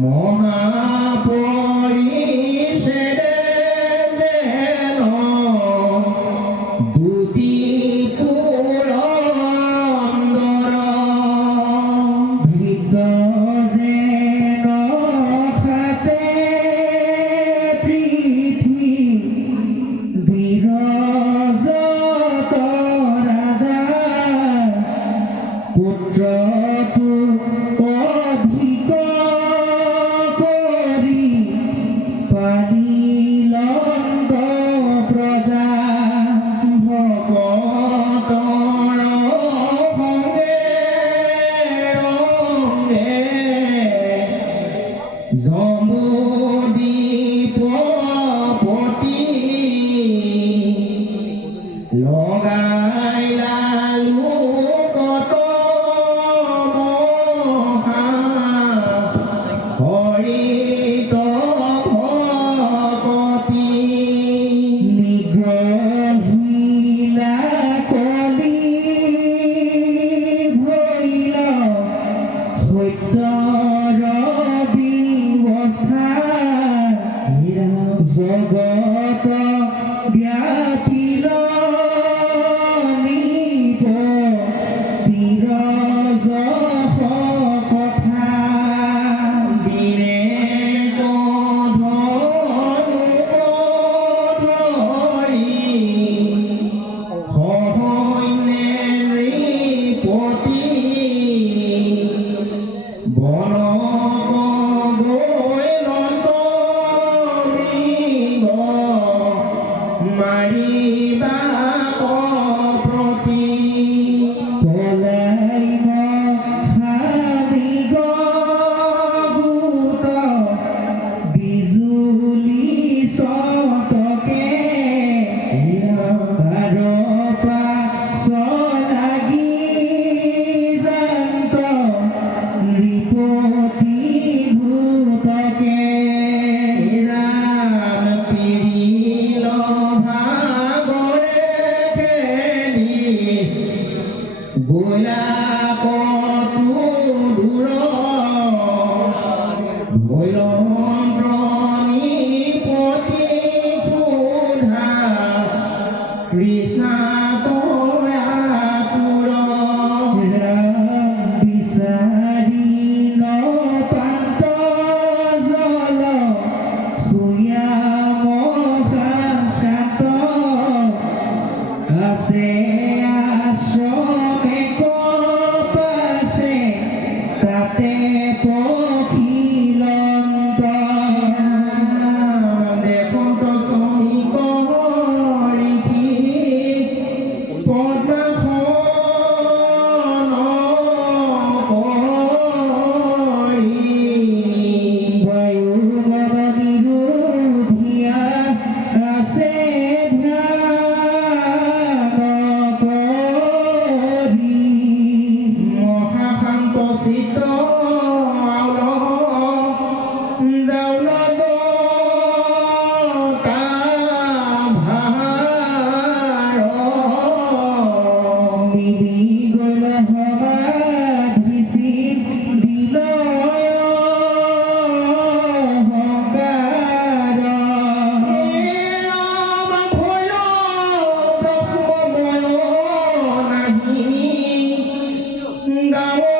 more por. Bravo!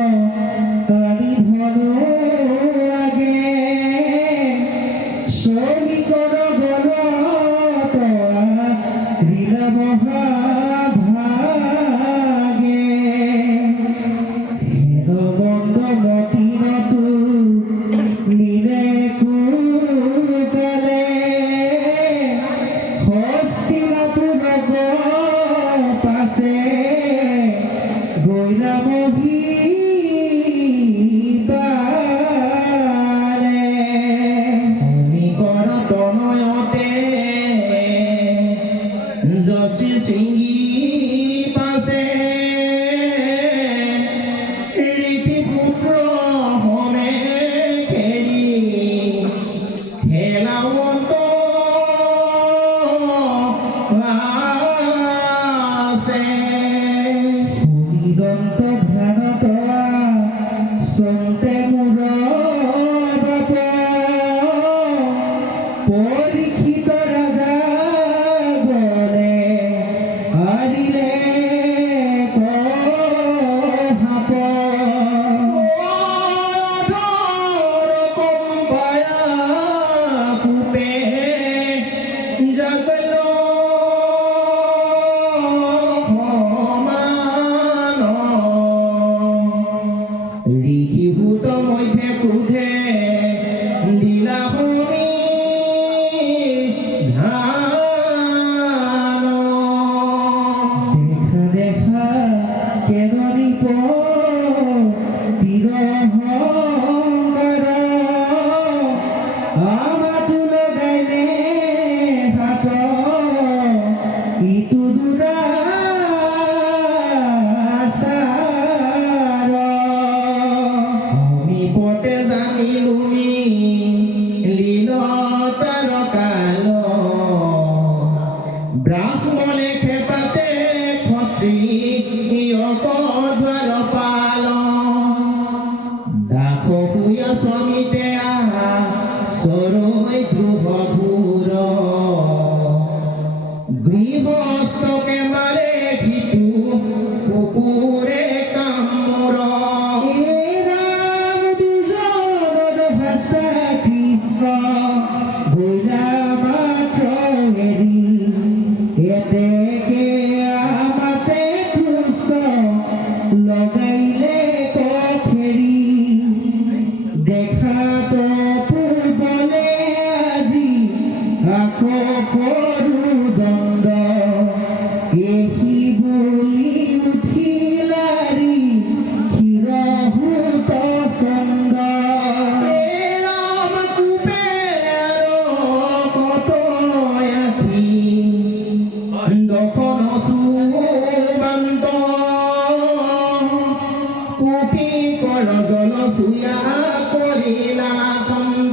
Surah.